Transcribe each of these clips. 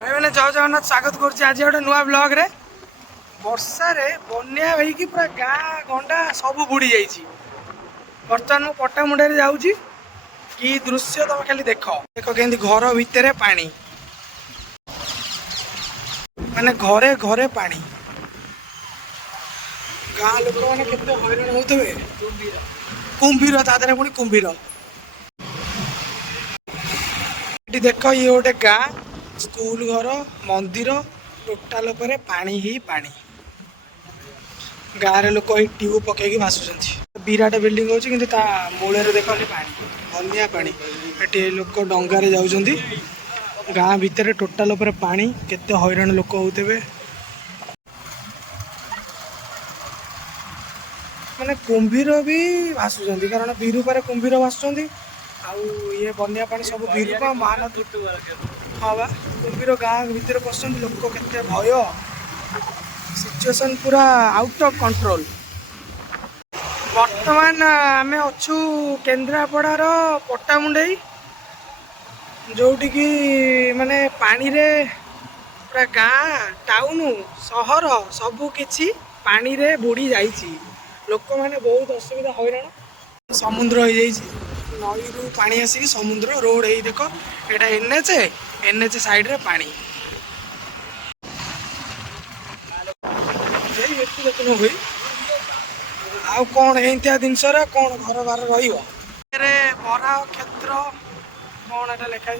भाई मैंने जय जगन्नाथ स्वागत करुच्ची आज गोटे नुआ ब्लॉग रे वर्षा रे बन्या होइकी पूरा गाँ गंडा सब बुड़ी जाइए। बर्तमान मु पट्टामुंडे जाऊँगी कि दृश्य तुम खाली देख देख केमती घर भितर पानी माने घरे घरे पानी गाँ लोक मैंने केते हैरान होते कुंभीर तादे पुणी कुंभीर देख ये गोटे गाँ स्कूल घर मंदिर टोटाल पर पानी ही पानी गाँव लोक ही ट्यूब पकईकि भाषुंट विराट बिल्डिंग होची किंतु ता मूलर देख पानी बनिया पानी ये लोक डंगारे जाउछंती गाँ भितर टोटाल पर पानी केते हैरान लोक होते माने कुंभीर भी भाषुंट कारण विरूपारे कुंभीर भाषुंट आउ ये बनिया पानी सब विरूपा महानदी हाँ बा कुंभीर गाँ भितर पसंद लोक केते भय सिचुएशन पूरा आउट ऑफ कंट्रोल। वर्तमान आमे अच्छू केन्द्रापड़ार पट्टामुंडई जोटी की माने पानी रे पूरा गाँ टाउन सहर सबू किछि पानी रे बुड़ी जाइछि लोक माने बहुत असुविधा हैरान समुद्र हो जाइछि नई रु पानी आसिक समुद्र रोड है देख एटा एनएच साइड रे पानी देखुन हुई आउ कौन एंतिया जिनस कौन घर बार बरा क्षेत्र कौन एटा लेखा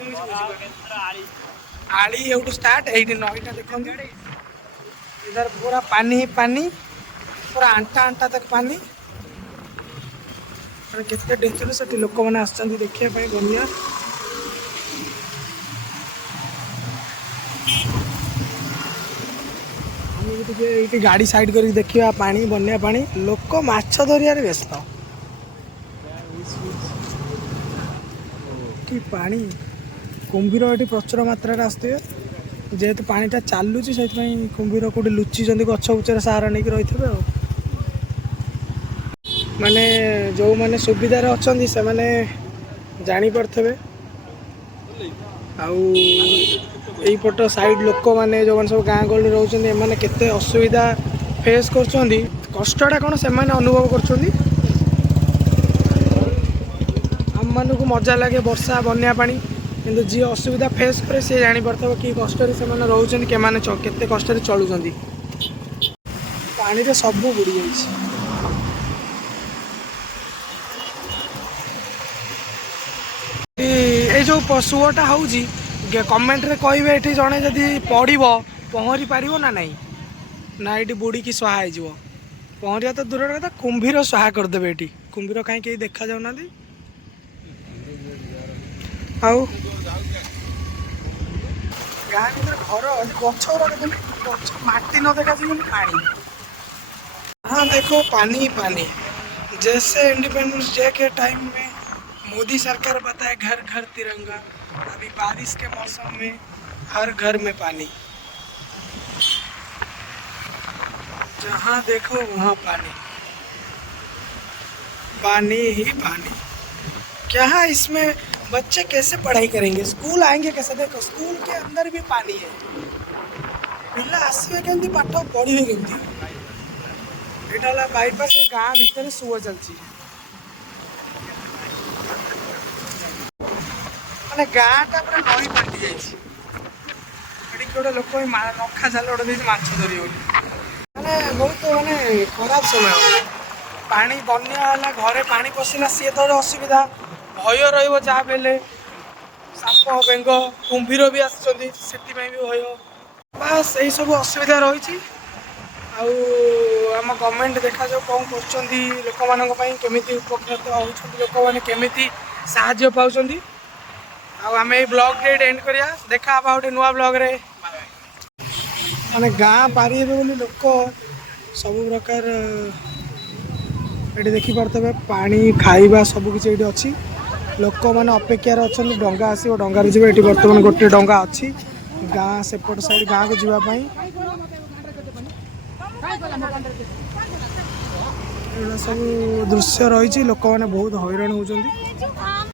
आली एवटू स्टार्ट एठी नईटा देखो इधर पूरा पानी पानी पूरा आंटा आंटा तक पानी केते डेंजर से लोक मैंने आसछन्ती देखिया पाई बनिया गाड़ी साइड कर देखिया पानी बनिया पानी लोक माछ धरिया व्यस्त कि पानी कुंभीर ये प्रचुर मात्रा आसते जेहेतु पानीटा चलुची से कुंभीर कौटे लुचिंट गछ उच्चर सहारा नहीं रही माने जो माने सुविधार अच्छा से माने जानी पारे आईपट साइड लोक मैंने जो सब गाँ गहली रोचे मैंने केते असुविधा फेस कर कष्टा कौन से अनुभव कर आम मान को मजा लगे वर्षा बनिया पानी किंतु जी असुविधा फेस करे सी जानी पारथबो कि कष्ट से रोचे केते कष्ट चलुँच पानी रे सब बुड़ी जाइए। ये जो पशुटा हूँ कमेंट रे कहे ये जड़े जदि पड़ पहरी पार ना नहीं ना ये बुड़ी की स्वाहा हो पहरिया तो दूर कथा कुंभीर स्वाहा करदे ये कुंभीर कहीं देखा जाऊना आउ गाँ भर घर गच माटी न देखा पानी हाँ देखो पानी पानी जैसे इंडिपेंडेंस डे के टाइम में मोदी सरकार बताए घर घर तिरंगा अभी बारिश के मौसम में हर घर में पानी जहाँ देखो वहाँ पानी पानी ही पानी क्या इसमें बच्चे कैसे पढ़ाई करेंगे स्कूल आएंगे कैसे देखो स्कूल के अंदर भी पानी है पिला आसवे केमती पाठ पढ़े केमती एटा बाईपास गाँ भितर सुआ चलती माने गाँटा पूरा नई फाटी जाइए गोटे लोक नखा जाल गोटे माछ धरी माने बहुत माने खराब समय पानी बनिया घरे पानी पशिला सी तो असुविधा भय रहा बेले साप बेंग कुंभीर भी आसुँच से भी भय बास यही सब असुविधा रही आम गवर्नमेंट देखा जाओ कौन कर लोक मानी उपकृत होती लोक मैंने केमी साहाय्य पाँच आम ये ब्लॉग डेट एंड करिया देखा गोटे नुआ ब्लॉग रे माने गाँ पारि बोली लोक सब प्रकार ये देखिपे पानी खाइबा सब किसी ये अच्छी लोक मैंने अपेक्षार अच्छा डंगा आसो डंगार जी बर्तमान गोटे डंगा अच्छी गाँ सेपट साइड गाँ को जावाई सब दृश्य रही लोक मैंने बहुत हैरान होती।